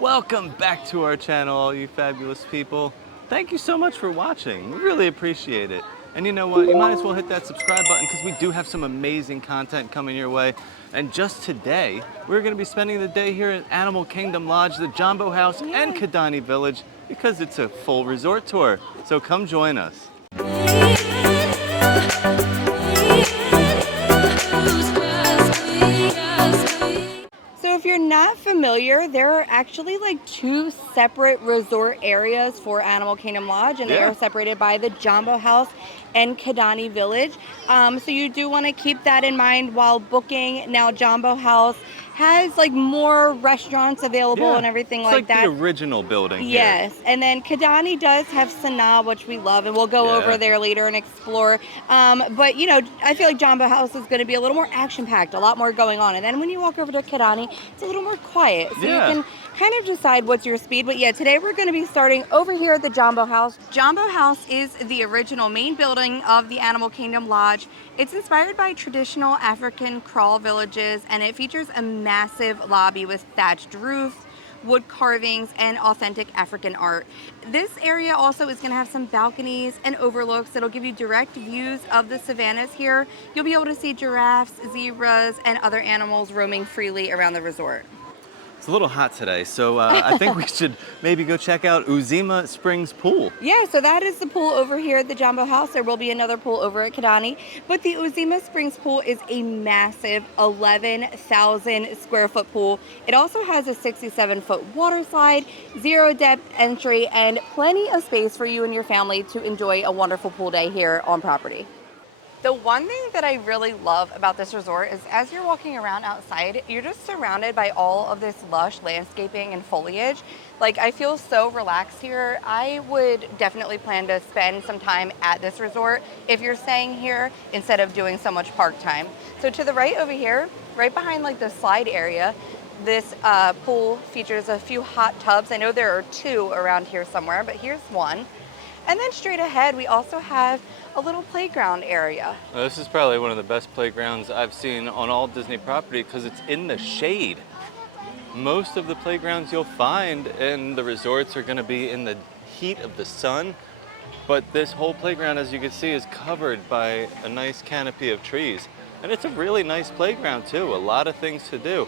Welcome back to our channel, all you fabulous people. Thank you so much for watching. We really appreciate it. And you know what? You might as well hit that subscribe button because we do have some amazing content coming your way. And just today, we're going to be spending the day here at Animal Kingdom Lodge, the Jambo House, and Kidani Village because it's a full resort tour. So come join us. So if you're not familiar, there are actually like two separate resort areas for Animal Kingdom Lodge, and they are separated by the Jambo House and Kidani Village. So you do want to keep that in mind while booking. Now, Jambo House has like more restaurants available and everything like that. It's like the original building here. Yes, and then Kadani does have Sanaa, which we love, and we'll go over there later and explore. But you know, I feel like Jambo House is going to be a little more action-packed, a lot more going on. And then when you walk over to Kadani, it's a little more quiet, so you can kind of decide what's your speed. But yeah, today we're going to be starting over here at the Jambo House. Jambo House is the original main building of the Animal Kingdom Lodge. It's inspired by traditional African crawl villages, and it features a massive lobby with thatched roofs, wood carvings, and authentic African art. This area also is going to have some balconies and overlooks that'll give you direct views of the savannas here. You'll be able to see giraffes, zebras, and other animals roaming freely around the resort. It's a little hot today, so I think we should maybe go check out Uzima Springs Pool. Yeah, so that is the pool over here at the Jambo House. There will be another pool over at Kadani, but the Uzima Springs Pool is a massive 11,000 square foot pool. It also has a 67-foot water slide, zero depth entry, and plenty of space for you and your family to enjoy a wonderful pool day here on property. The one thing that I really love about this resort is as you're walking around outside, you're just surrounded by all of this lush landscaping and foliage. Like, I feel so relaxed here. I would definitely plan to spend some time at this resort if you're staying here instead of doing so much park time. So to the right over here, right behind like the slide area, this pool features a few hot tubs. I know there are two around here somewhere, but here's one. And then straight ahead, we also have a little playground area. Well, this is probably one of the best playgrounds I've seen on all Disney property because it's in the shade. Most of the playgrounds you'll find in the resorts are going to be in the heat of the sun, but this whole playground, as you can see, is covered by a nice canopy of trees. And it's a really nice playground too, a lot of things to do.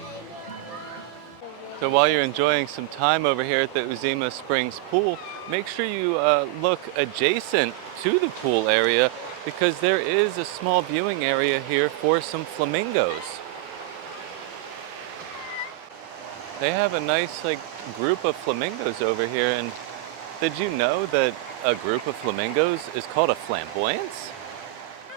So while you're enjoying some time over here at the Uzima Springs Pool, make sure you look adjacent to the pool area because there is a small viewing area here for some flamingos. They have a nice group of flamingos over here, and did you know that a group of flamingos is called a flamboyance?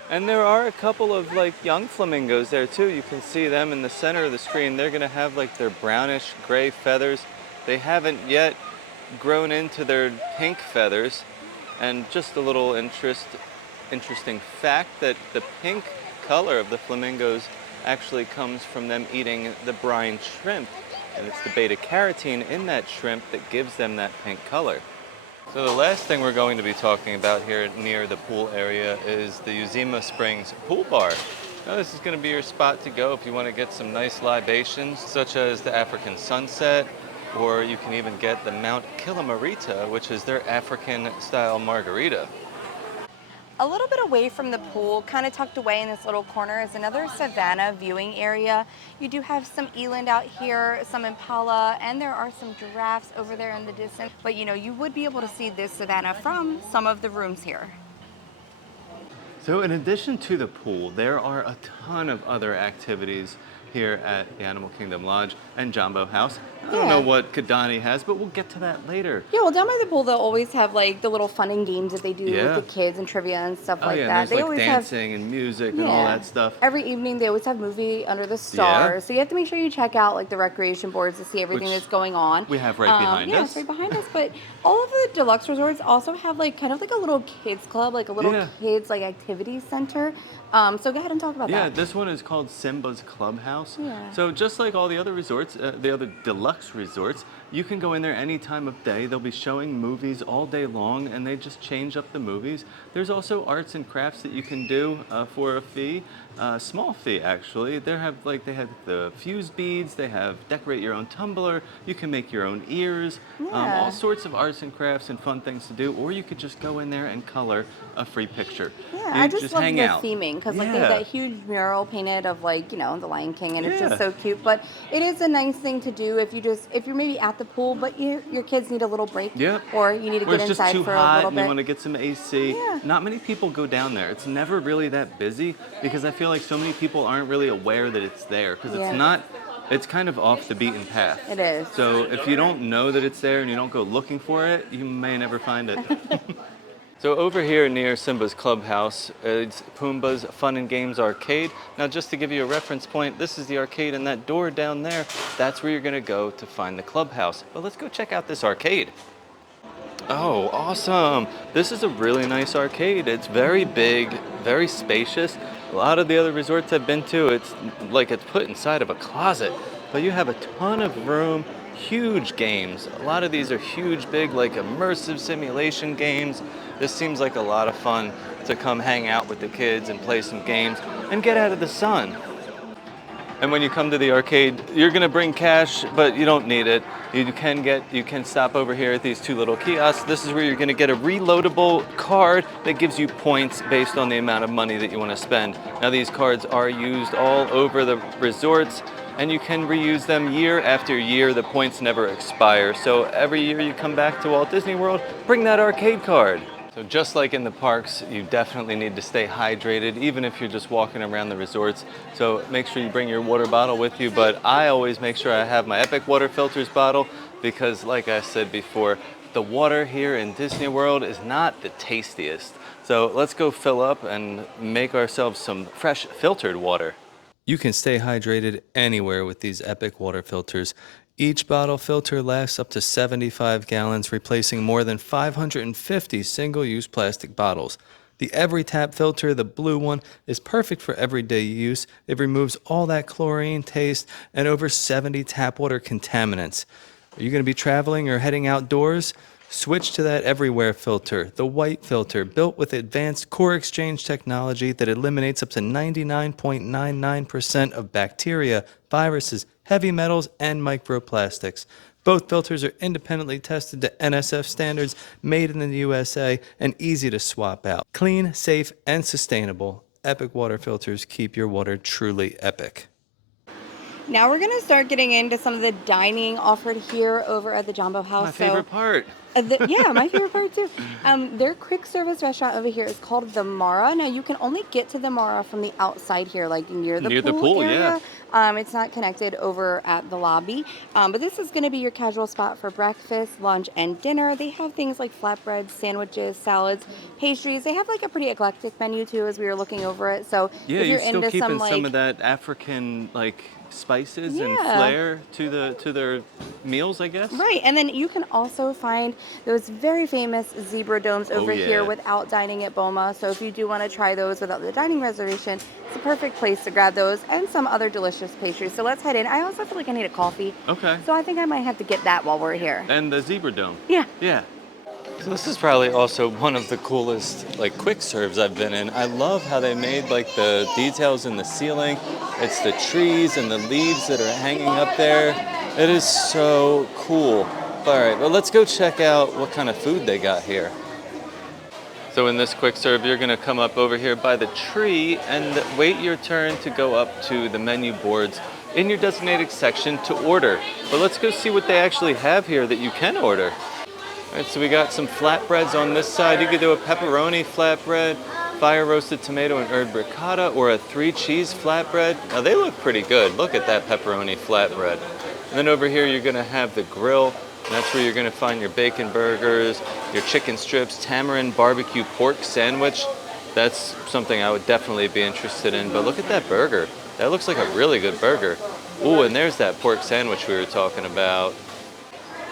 And there are a couple of young flamingos there too. You can see them in the center of the screen. They're gonna have their brownish gray feathers. They haven't yet grown into their pink feathers. And just a little interesting fact that the pink color of the flamingos actually comes from them eating the brine shrimp. And it's the beta carotene in that shrimp that gives them that pink color. So the last thing we're going to be talking about here near the pool area is the Uzima Springs Pool Bar. Now this is going to be your spot to go if you want to get some nice libations such as the African Sunset, or you can even get the Mount Kilomarita, which is their African style margarita. A little bit away from the pool, kind of tucked away in this little corner, is another Savanna viewing area. You do have some eland out here, some impala, and there are some giraffes over there in the distance. But you know, you would be able to see this Savanna from some of the rooms here. So in addition to the pool, there are a ton of other activities here at the Animal Kingdom Lodge and Jambo House. I don't know what Kadani has, but we'll get to that later. Yeah, well, down by the pool, they'll always have the little fun and games that they do with the kids and trivia and stuff like that. And they there's always dancing and music and all that stuff. Every evening, they always have movie under the stars. So you have to make sure you check out the recreation boards to see everything that's going on. We have right behind us. Yeah, it's right behind us. But all of the deluxe resorts also have kind of a little kids club, a little kids activity center. So go ahead and talk about that. Yeah, this one is called Simba's Clubhouse. Yeah. So just like all the other resorts, the other deluxe resorts, you can go in there any time of day. They'll be showing movies all day long, and they just change up the movies. There's also arts and crafts that you can do for a fee. small fee actually. They have the fuse beads. They have decorate your own tumbler. You can make your own ears. All Yeah. sorts of arts and crafts and fun things to do. Or you could just go in there and color a free picture. Yeah, I You just just love hang the out. theming because like they have Yeah, that huge mural painted of like, the Lion King and it's just yeah. so cute. But it is a nice thing to do if you're maybe at the pool, but your kids need a little break Yep. or you need to Where get it's just inside too for a hot little and you bit. want to get some AC. Yeah. Not many people go down there. It's never really that busy because I feel like so many people aren't really aware that it's there because it's Yeah. not, it's kind of off the beaten path. It is. So if you don't know that it's there and you don't go looking for it, you may never find it. So over here near Simba's Clubhouse, it's Pumbaa's Fun and Games Arcade. Now just to give you a reference point, this is the arcade and that door down there, that's where you're gonna go to find the clubhouse. But let's go check out this arcade. Oh, awesome. This is a really nice arcade. It's very big, very spacious. A lot of the other resorts I've been to, it's like it's put inside of a closet. But you have a ton of room, huge games. A lot of these are huge, big, like immersive simulation games. This seems like a lot of fun to come hang out with the kids and play some games and get out of the sun. And when you come to the arcade, you're gonna bring cash, but you don't need it. You can stop over here at these two little kiosks. This is where you're gonna get a reloadable card that gives you points based on the amount of money that you wanna spend. Now these cards are used all over the resorts and you can reuse them year after year. The points never expire. So every year you come back to Walt Disney World, bring that arcade card. So just like in the parks, you definitely need to stay hydrated, even if you're just walking around the resorts. So make sure you bring your water bottle with you, but I always make sure I have my Epic Water Filters bottle because like I said before, the water here in Disney World is not the tastiest. So let's go fill up and make ourselves some fresh filtered water. You can stay hydrated anywhere with these Epic water filters. Each bottle filter lasts up to 75 gallons, replacing more than 550 single-use plastic bottles. The Every Tap filter, the blue one, is perfect for everyday use. It removes all that chlorine, taste, and over 70 tap water contaminants. Are you going to be traveling or heading outdoors? Switch to that Everywhere filter, the white filter, built with advanced core exchange technology that eliminates up to 99.99% of bacteria, viruses, heavy metals, and microplastics. Both filters are independently tested to NSF standards, made in the USA, and easy to swap out. Clean, safe, and sustainable. Epic water filters keep your water truly epic. Now we're gonna start getting into some of the dining offered here over at the Jambo My House. favorite part. Yeah, my favorite part too. Their quick service restaurant over here is called the Mara. Now you can only get to the Mara from the outside here, like near the Near the pool pool, area. yeah. It's not connected over at the lobby. But this is going to be your casual spot for breakfast, lunch, and dinner. They have things like flatbreads, sandwiches, salads, pastries. They have like a pretty eclectic menu too, as we were looking over it. So Yeah, if you're you're still into keeping some some like of that African like spices and yeah. flair to their meals, I guess. Right, and then you can also find those very famous zebra domes Oh over here yeah. without dining at Boma. So if you do want to try those without the dining reservation, it's a perfect place to grab those and some other delicious pastries. So let's head in. I also feel like I need a coffee, Okay. so I think I might have to get that while we're here. And the zebra dome. Yeah. Yeah. So this is probably also one of the coolest like quick serves I've been in. I love how they made like the details in the ceiling. It's the trees and the leaves that are hanging up there. It is so cool. All right, well let's go check out what kind of food they got here. So in this quick serve, you're gonna come up over here by the tree and wait your turn to go up to the menu boards in your designated section to order. But let's go see what they actually have here that you can order. All right, so we got some flatbreads on this side. You could do a pepperoni flatbread, fire roasted tomato and herb ricotta, or a 3-cheese flatbread. Now they look pretty good. Look at that pepperoni flatbread. And then over here you're gonna have the grill. And that's where you're gonna find your bacon burgers, your chicken strips, tamarind barbecue pork sandwich. That's something I would definitely be interested in. But look at that burger. That looks like a really good burger. Ooh, and there's that pork sandwich we were talking about.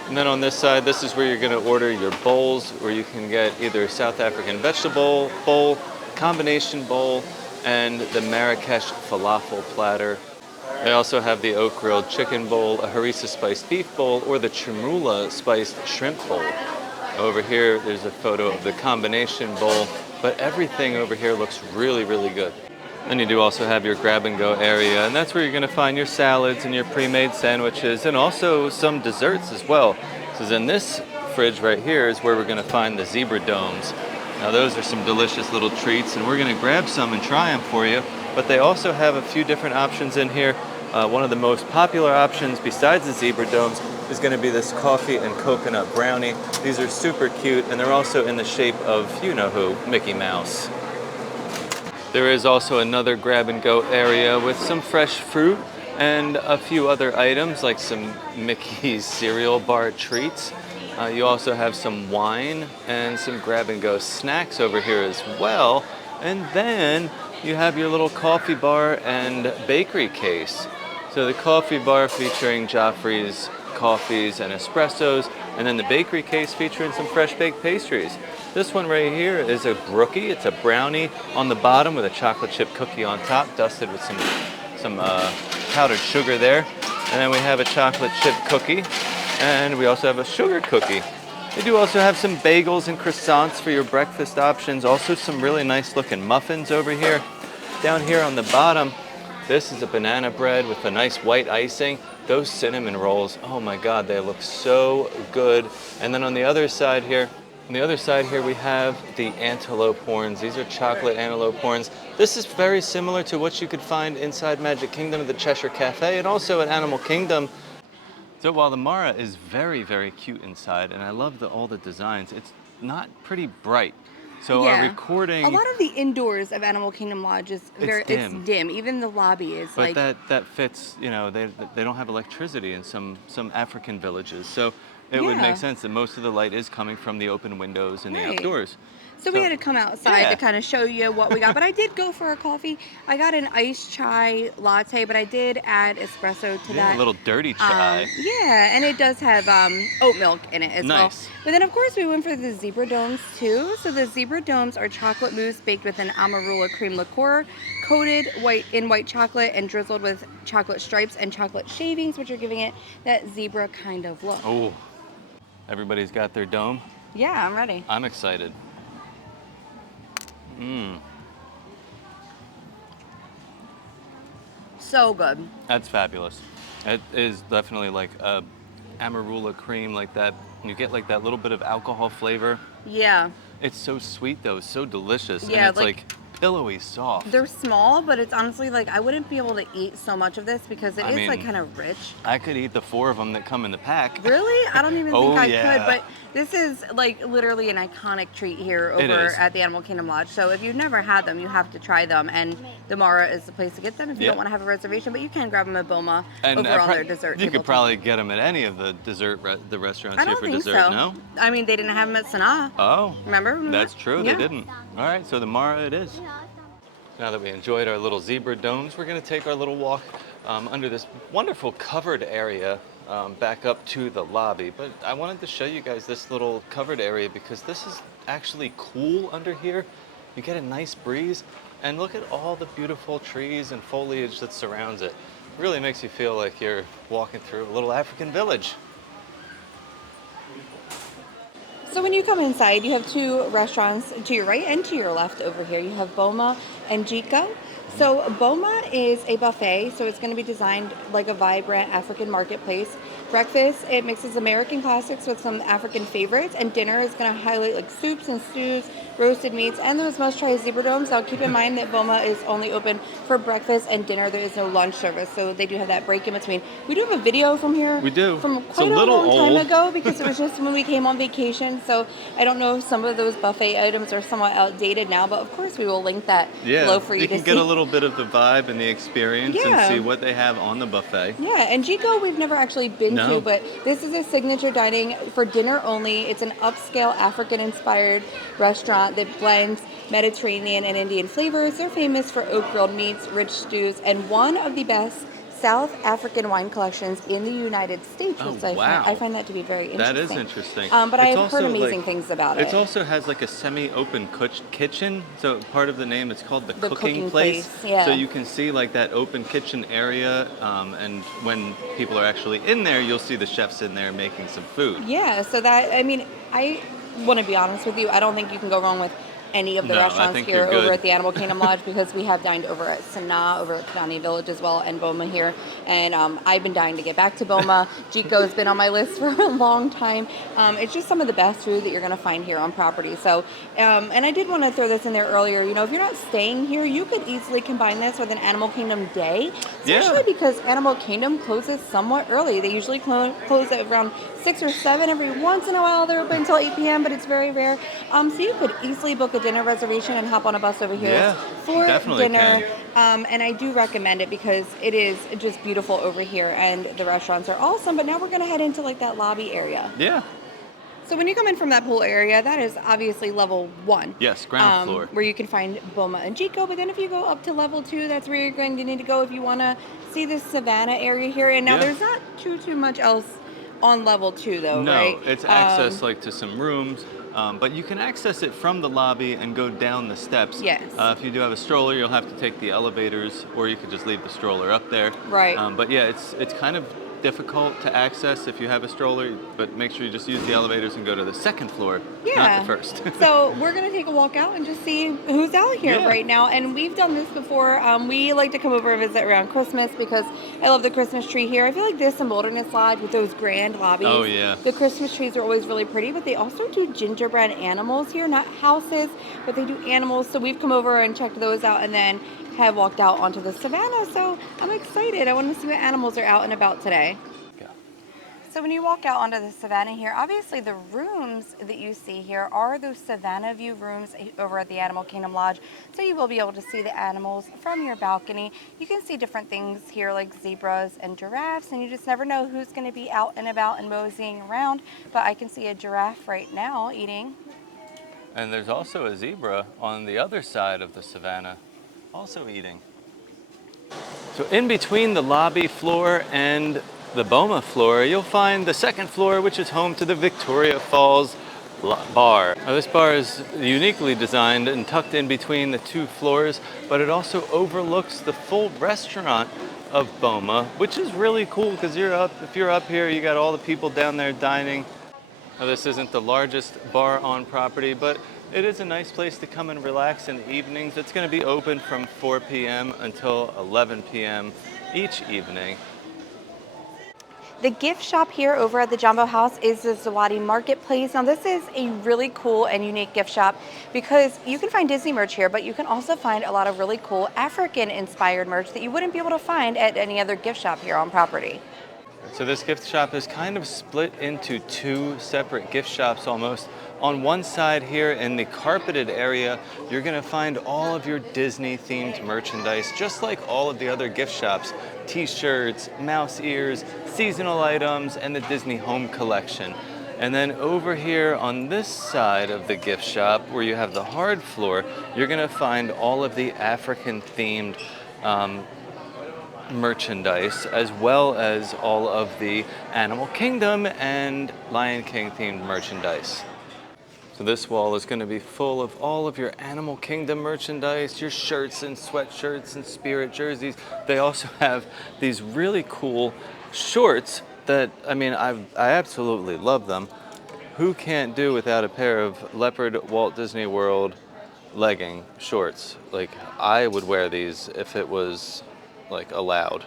And then on this side, this is where you're gonna order your bowls, where you can get either South African vegetable bowl, combination bowl, and the Marrakesh falafel platter. They also have the oak grilled chicken bowl, a harissa spiced beef bowl, or the chermoula spiced shrimp bowl. Over here, there's a photo of the combination bowl, but everything over here looks really, really good. And you do also have your grab and go area, and that's where you're going to find your salads and your pre-made sandwiches and also some desserts as well. Because in this fridge right here is where we're going to find the zebra domes. Now those are some delicious little treats, and we're going to grab some and try them for you. But they also have a few different options in here. One of the most popular options besides the zebra domes is going to be this coffee and coconut brownie. These are super cute, and they're also in the shape of you-know-who, Mickey Mouse. There is also another grab and go area with some fresh fruit and a few other items like some Mickey's cereal bar treats. You also have some wine and some grab and go snacks over here as well. And then you have your little coffee bar and bakery case. So the coffee bar featuring Joffrey's coffees and espressos, and then the bakery case featuring some fresh baked pastries. This one right here is a brookie. It's a brownie on the bottom with a chocolate chip cookie on top, dusted with some powdered sugar there. And then we have a chocolate chip cookie, and we also have a sugar cookie. They do also have some bagels and croissants for your breakfast options. Also some really nice looking muffins over here. Down here on the bottom, this is a banana bread with a nice white icing. Those cinnamon rolls, oh my God, they look so good. And then on the other side here, we have the antelope horns. These are chocolate antelope horns. This is very similar to what you could find inside Magic Kingdom at the Cheshire Cafe and also at Animal Kingdom. So while the Mara is very, very cute inside, and I love all the designs, it's not pretty bright. So our recording... A lot of the indoors of Animal Kingdom Lodge is it's dim. Even the lobby is but that fits, you know, they don't have electricity in some African villages. So it would make sense that most of the light is coming from the open windows in the outdoors. So we had to come outside to kind of show you what we got. But I did go for a coffee. I got an iced chai latte, but I did add espresso to that. A little dirty chai. And it does have oat milk in it as well. Nice. But then, of course, we went for the zebra domes, too. So the zebra domes are chocolate mousse baked with an amarula cream liqueur, coated in white chocolate and drizzled with chocolate stripes and chocolate shavings, which are giving it that zebra kind of look. Oh, everybody's got their dome? Yeah, I'm ready. I'm excited. So good. That's fabulous. It is definitely like a amarula cream like that. You get like that little bit of alcohol flavor. Yeah. It's so sweet though, so delicious. Yeah, and it's like pillowy soft. They're small, but it's honestly like I wouldn't be able to eat so much of this because it is like kind of rich. I could eat the 4 of them that come in the pack. Really? I don't even think I could, but this is like literally an iconic treat here over at the Animal Kingdom Lodge. So if you've never had them, you have to try them, and the Mara is the place to get them if you don't want to have a reservation, but you can grab them at Boma over on their dessert table. You could probably get them at any of the the restaurants here for dessert, so. No? I mean, they didn't have them at Sanaa. Oh. Remember? That's true, they didn't. All right, so the Mara it is. Now that we enjoyed our little zebra domes, we're going to take our little walk under this wonderful covered area back up to the lobby. But I wanted to show you guys this little covered area because this is actually cool under here. You get a nice breeze, and look at all the beautiful trees and foliage that surrounds it. It really makes you feel like you're walking through a little African village. So when you come inside, you have 2 restaurants to your right and to your left over here. You have Boma and Jiko. So Boma is a buffet, so it's going to be designed like a vibrant African marketplace. Breakfast, it mixes American classics with some African favorites, and dinner is going to highlight like soups and stews, roasted meats, and those must-try zebra domes. Now keep in mind that Boma is only open for breakfast and dinner. There is no lunch service, so they do have that break in between. We do have a video from here. We do. From quite a long time ago because it was just when we came on vacation. So I don't know if some of those buffet items are somewhat outdated now, but of course we will link that below for you to see. You can get a little bit of the vibe and the experience and see what they have on the buffet. Yeah, and Jiko we've never actually been to, but this is a signature dining for dinner only. It's an upscale African-inspired restaurant that blends Mediterranean and Indian flavors. They're famous for oak-grilled meats, rich stews, and one of the best South African wine collections in the United States. I find that to be very interesting. That is interesting. But I have heard amazing things about it. It also has like a semi-open kitchen. So part of the name, it's called the cooking place. Yeah. So you can see like that open kitchen area. And when people are actually in there, you'll see the chefs in there making some food. Yeah. So that, I mean, I want to be honest with you. I don't think you can go wrong with any of the No, I restaurants think here you're over good. at the Animal Kingdom Lodge because we have dined over at Sanaa, over at Kidani Village as well, and Boma here. And I've been dying to get back to Boma. Chico's been on my list for a long time. It's just some of the best food that you're going to find here on property. So, and I did want to throw this in there earlier. You know, if you're not staying here, you could easily combine this with an Animal Kingdom day, Yeah. especially because Animal Kingdom closes somewhat early. They usually close at around 6 or 7. Every once in a while, they're open until 8 p.m., but it's very rare. So you could easily book a dinner reservation and hop on a bus over here Yeah, for definitely dinner. can. And I do recommend it because it is just beautiful over here, and the restaurants are awesome. But now we're going to head into like that lobby area. Yeah. So when you come in from that pool area, that is obviously level 1. Yes, ground floor. Where you can find Boma and Chico. But then if you go up to level 2, that's where you're going to need to go if you want to see the Savannah area here. And now Yeah. there's not too much else on level 2 though, right? No, it's access like to some rooms, but you can access it from the lobby and go down the steps. Yes. If you do have a stroller, you'll have to take the elevators, or you could just leave the stroller up there. Right. But yeah, it's kind of difficult to access if you have a stroller, but make sure you just use the elevators and go to the second floor, not the first. So we're going to take a walk out and just see who's out here Yeah. right now. And we've done this before. We like to come over and visit around Christmas because I love the Christmas tree here. I feel like this and Wilderness Lodge with those grand lobbies. Oh, yeah. The Christmas trees are always really pretty, but they also do gingerbread animals here, not houses, but they do animals. So we've come over and checked those out and then have walked out onto the Savannah. So I'm excited. I want to see what animals are out and about today. So when you walk out onto the Savannah here, obviously the rooms that you see here are those Savannah view rooms over at the Animal Kingdom Lodge. So you will be able to see the animals from your balcony. You can see different things here like zebras and giraffes, and you just never know who's going to be out and about and moseying around. But I can see a giraffe right now eating. And there's also a zebra on the other side of the Savannah, also eating. So in between the lobby floor and the Boma floor, you'll find the second floor, which is home to the Victoria Falls bar. Now, this bar is uniquely designed and tucked in between the two floors, but it also overlooks the full restaurant of Boma, which is really cool because if you're up here, you got all the people down there dining. Now, this isn't the largest bar on property, but it is a nice place to come and relax in the evenings. It's going to be open from 4 p.m. until 11 p.m. each evening. The gift shop here over at the Jambo House is the Zawadi Marketplace. Now this is a really cool and unique gift shop because you can find Disney merch here, but you can also find a lot of really cool African inspired merch that you wouldn't be able to find at any other gift shop here on property. So this gift shop is kind of split into two separate gift shops almost. On one side here in the carpeted area, you're going to find all of your Disney themed merchandise, just like all of the other gift shops. T-shirts, mouse ears, seasonal items, and the Disney Home Collection. And then over here on this side of the gift shop, where you have the hard floor, you're going to find all of the African themed merchandise, as well as all of the Animal Kingdom and Lion King themed merchandise. So this wall is going to be full of all of your Animal Kingdom merchandise, your shirts and sweatshirts and spirit jerseys. They also have these really cool shorts that, I mean, I absolutely love them. Who can't do without a pair of leopard Walt Disney World legging shorts? Like, I would wear these if it was like allowed.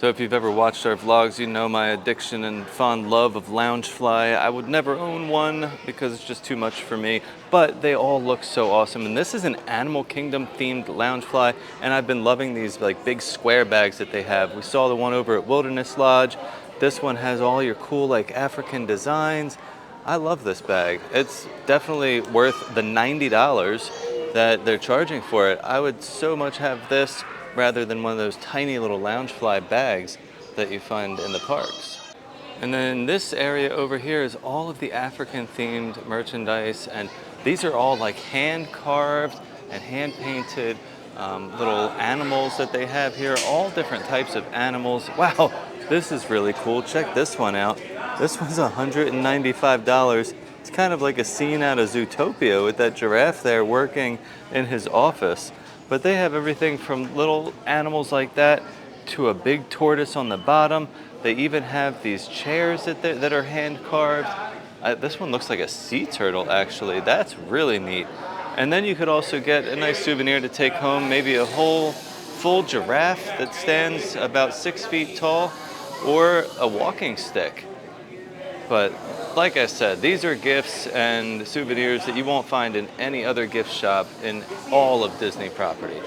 So if you've ever watched our vlogs, you know my addiction and fond love of Loungefly. I would never own one because it's just too much for me, but they all look so awesome. And this is an Animal Kingdom themed Loungefly, and I've been loving these like big square bags that they have. We saw the one over at Wilderness Lodge. This one has all your cool like African designs. I love this bag. It's definitely worth the $90 that they're charging for it. I would so much have this rather than one of those tiny little Loungefly bags that you find in the parks. And then this area over here is all of the African themed merchandise, and these are all like hand carved and hand painted little animals that they have here, all different types of animals. Wow, this is really cool. Check this one out. This one's $195. It's kind of like a scene out of Zootopia with that giraffe there working in his office. But they have everything from little animals like that to a big tortoise on the bottom. They even have these chairs that are hand carved. This one looks like a sea turtle, actually. That's really neat. And then you could also get a nice souvenir to take home, maybe a whole full giraffe that stands about 6 feet tall, or a walking stick. But like I said, these are gifts and souvenirs that you won't find in any other gift shop in all of Disney property.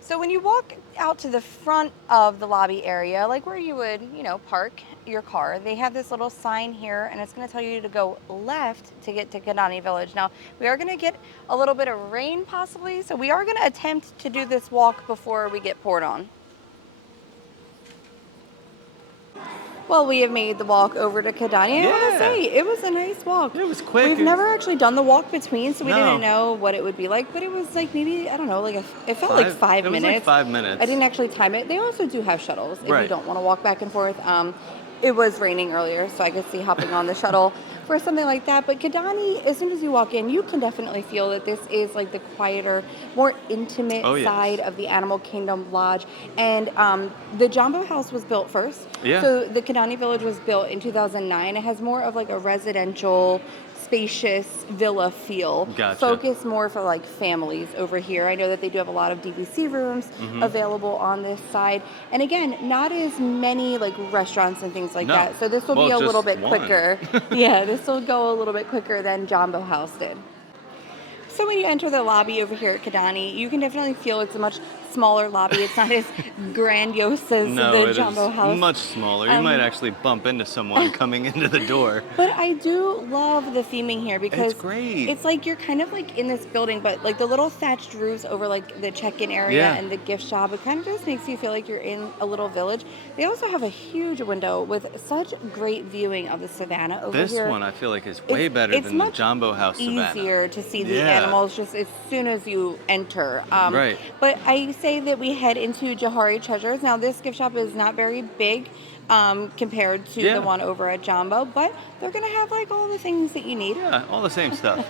So when you walk out to the front of the lobby area, like where you would, park your car, they have this little sign here and it's going to tell you to go left to get to Kidani Village. Now, we are going to get a little bit of rain possibly, so we are going to attempt to do this walk before we get poured on. Well, we have made the walk over to Kadani. I want to Yeah, say it was a nice walk. it was quick. We've never actually done the walk between, so we No. didn't know what it would be like. But it was like maybe, I don't know, it felt like Five. 5 It was minutes. like 5 minutes. I didn't actually time it. They also do have shuttles if you Right. don't want to walk back and forth. It was raining earlier, so I could see hopping on the shuttle for something like that. But Kadani, as soon as you walk in, you can definitely feel that this is like the quieter, more intimate Oh, yes. side of the Animal Kingdom Lodge. And the Jambo House was built first. Yeah. So the Kidani Village was built in 2009. It has more of like a residential, spacious villa feel. Gotcha. Focused more for like families over here. I know that they do have a lot of DVC rooms Mm-hmm. available on this side. And again, not as many like restaurants and things like No. that. So this will Well, be a little just bit one. quicker. Yeah, this will go a little bit quicker than Jambo House did. So when you enter the lobby over here at Kadani, you can definitely feel it's a much smaller lobby. It's not as grandiose as No, the it is Jambo House. much smaller. You might actually bump into someone coming into the door. But I do love the theming here because It's great. it's like you're kind of like in this building, but like the little thatched roofs over like the check-in area Yeah. and the gift shop, it kind of just makes you feel like you're in a little village. They also have a huge window with such great viewing of the savannah over This here. one I feel like is way better It's than the much Jambo House Savannah. easier to see the Yeah. animals just as soon as you enter. Right. But I say that we head into Johari Treasures. Now, this gift shop is not very big compared to Yeah. the one over at Jambo, but they're going to have like all the things that you need. Yeah, all the same stuff.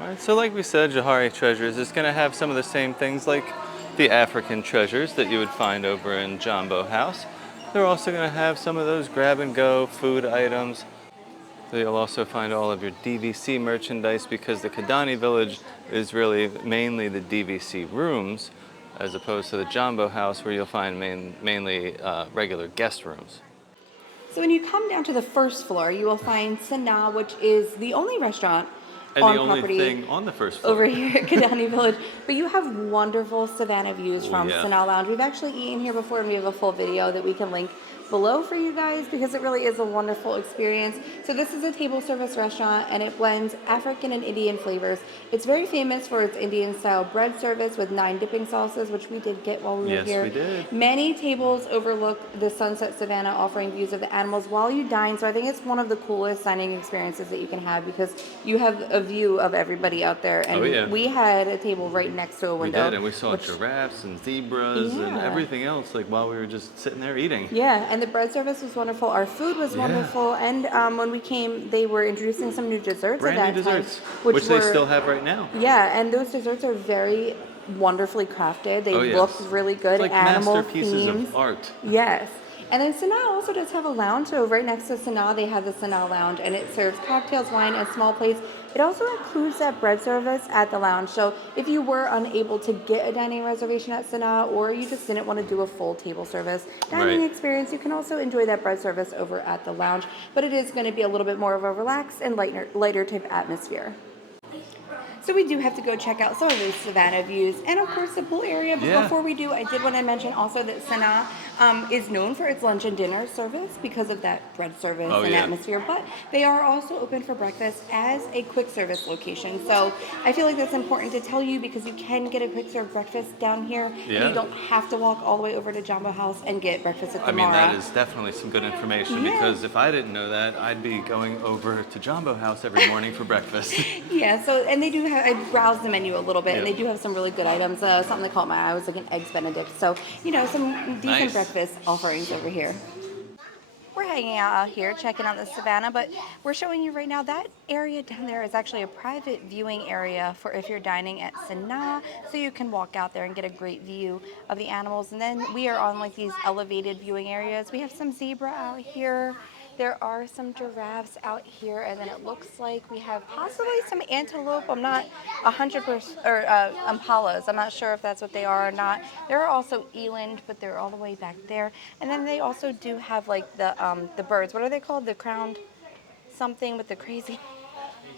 All right, so like we said, Johari Treasures is going to have some of the same things like the African treasures that you would find over in Jambo House. They're also going to have some of those grab and go food items. So you'll also find all of your DVC merchandise because the Kidani Village is really mainly the DVC rooms as opposed to the Jambo House where you'll find mainly regular guest rooms. So when you come down to the first floor, you will find Sanaa, which is the only restaurant And on the only property thing on the first floor. over here at Kidani Village. But you have wonderful Savannah views Oh, from yeah. Sanaa Lounge. We've actually eaten here before, and we have a full video that we can link below for you guys because it really is a wonderful experience. So this is a table service restaurant, and it blends African and Indian flavors. It's very famous for its Indian style bread service with 9 dipping sauces, which we did get while we were Yes, here. we did. Many tables overlook the Sunset Savannah, offering views of the animals while you dine. So I think it's one of the coolest dining experiences that you can have because you have a view of everybody out there. And Oh, yeah. we had a table right next to a We window. did, and we saw which- giraffes and zebras and Yeah. everything else like while we were just sitting there eating. Yeah, and the bread service was wonderful. Our food was Yeah. wonderful. And when we came, they were introducing some new desserts Brand at new that desserts, time. which they still have right now. Yeah, and those desserts are very wonderfully crafted. They Oh, yes. look really good. It's like Animal masterpieces themes. of art. Yes. And then Sanaa also does have a lounge. So right next to Sanaa, they have the Sanaa Lounge, and it serves cocktails, wine, and small plates. It also includes that bread service at the lounge. So if you were unable to get a dining reservation at Sanaa, or you just didn't want to do a full table service dining Right. experience, you can also enjoy that bread service over at the lounge. But it is going to be a little bit more of a relaxed and lighter type atmosphere. So we do have to go check out some of those Savannah views and of course the pool area. But Yeah. before we do, I did want to mention also that Sanaa is known for its lunch and dinner service because of that bread service Oh, and yeah. atmosphere. But they are also open for breakfast as a quick service location. So I feel like that's important to tell you because you can get a quick serve breakfast down here. Yeah. And you don't have to walk all the way over to Jambo House and get breakfast at the I mean, Mara. that is definitely some good information Yeah. because if I didn't know that, I'd be going over to Jambo House every morning for breakfast. Yeah, so, and they do have, I browsed the menu a little bit, and Yeah. they do have some really good items. Something that caught my eye was like an Eggs Benedict. So, some decent Nice. breakfast offerings over here. We're hanging out here, checking out the Savannah, but we're showing you right now that area down there is actually a private viewing area for if you're dining at Sanaa, so you can walk out there and get a great view of the animals. And then we are on like these elevated viewing areas. We have some zebra out here. There are some giraffes out here, and then it looks like we have possibly some antelope. I'm not 100%, or impalas. I'm not sure if that's what they are or not. There are also eland, but they're all the way back there. And then they also do have like the birds. What are they called? The crowned something with the crazy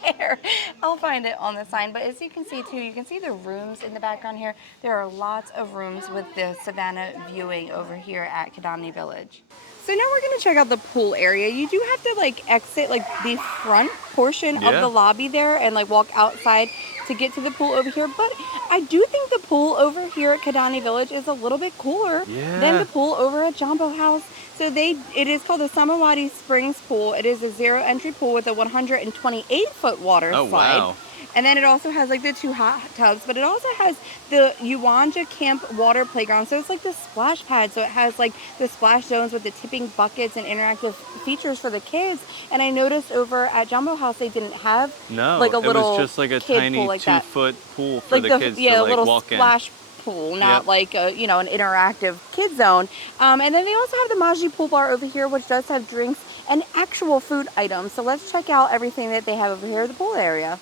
hair. I'll find it on the sign. But as you can see too, you can see the rooms in the background here. There are lots of rooms with the Savanna viewing over here at Kidani Village. So now we're gonna check out the pool area. You do have to like exit like the front portion of the lobby there and like walk outside to get to the pool over here. But I do think the pool over here at Kidani Village is a little bit cooler than the pool over at Jambo House. So it is called the Samawati Springs Pool. It is a 0 entry pool with a 128-foot water slide. Wow. And then it also has like the 2 hot tubs, but it also has the Uwanja Camp water playground. So it's like the splash pad. So it has like the splash zones with the tipping buckets and interactive features for the kids. And I noticed over at Jambo House they didn't have like a little it was just like a tiny pool like 2-foot pool for the kids to a like little walk in. splash pool, not like a, an interactive kid zone. And then they also have the Maji pool bar over here, which does have drinks and actual food items. So let's check out everything that they have over here at the pool area.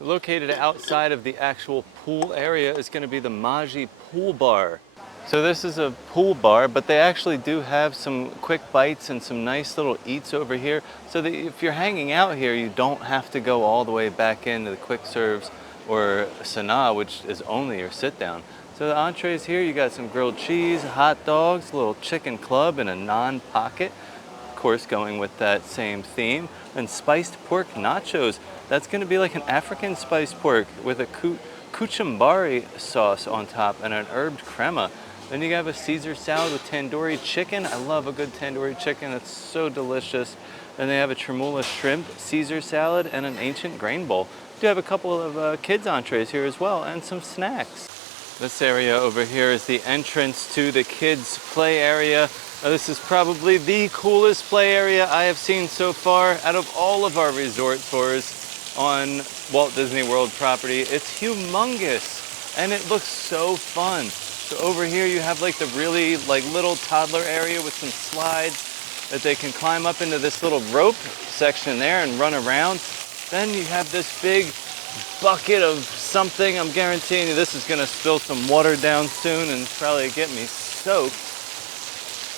Located outside of the actual pool area is going to be the Maji Pool Bar. So this is a pool bar, but they actually do have some quick bites and some nice little eats over here. So that if you're hanging out here, you don't have to go all the way back into the quick serves or Sanaa, which is only your sit down. So the entrees here, you got some grilled cheese, hot dogs, a little chicken club, and a non-pocket. Of course, going with that same theme. And spiced pork nachos. That's going to be like an African spiced pork with a kuchumbari sauce on top and an herbed crema. Then you have a Caesar salad with tandoori chicken. I love a good tandoori chicken. It's so delicious. Then they have a tremula shrimp Caesar salad and an ancient grain bowl. Do have a couple of kids entrees here as well and some snacks. This area over here is the entrance to the kids play area. This is probably the coolest play area I have seen so far out of all of our resort tours on Walt Disney World property. It's humongous and it looks so fun. So over here you have like the really like little toddler area with some slides that they can climb up into this little rope section there and run around. Then you have this big bucket of something. I'm guaranteeing you this is gonna spill some water down soon and probably get me soaked.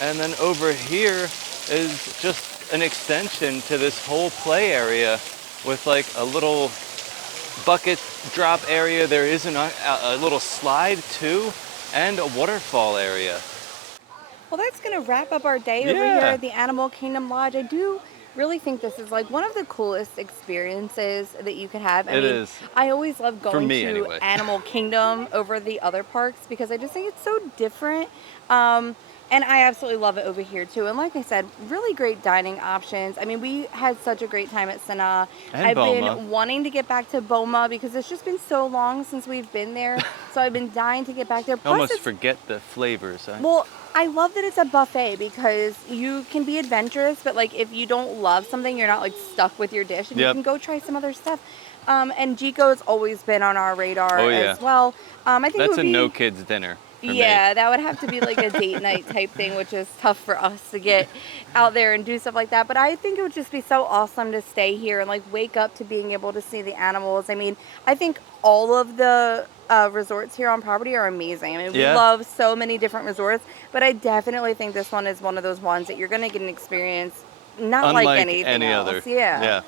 And then over here is just an extension to this whole play area with like a little bucket drop area. There is a little slide too, and a waterfall area. Well, that's going to wrap up our day over here at the Animal Kingdom Lodge. I do really think this is like one of the coolest experiences that you could have. It is. I always love going to anyway. Animal Kingdom over the other parks because I just think it's so different. And I absolutely love it over here too. And like I said, really great dining options. I mean, we had such a great time at Sanaa. And I've Boma. been wanting to get back to Boma because it's just been so long since we've been there. So I've been dying to get back there. Plus, Almost forget the flavors. Well, I love that it's a buffet because you can be adventurous, but like if you don't love something, you're not like stuck with your dish and you can go try some other stuff. And Jico's always been on our radar as well. I think that's it would a be, no kids dinner. Yeah, that would have to be like a date night type thing, which is tough for us to get out there and do stuff like that. But I think it would just be so awesome to stay here and like wake up to being able to see the animals. I mean, I think all of the resorts here on property are amazing. I mean, we love so many different resorts, but I definitely think this one is one of those ones that you're going to get an experience not unlike like anything any else. other. Yeah.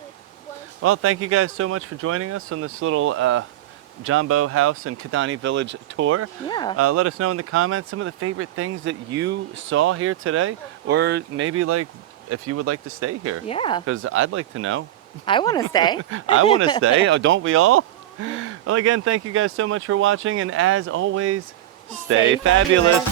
Well, thank you guys so much for joining us on this little Jambo House and Kidani Village tour. Yeah. Let us know in the comments some of the favorite things that you saw here today, or maybe like if you would like to stay here. Yeah. Because I'd like to know. I want to stay. I want to stay. Oh, don't we all? Well, again, thank you guys so much for watching, and as always, stay fabulous.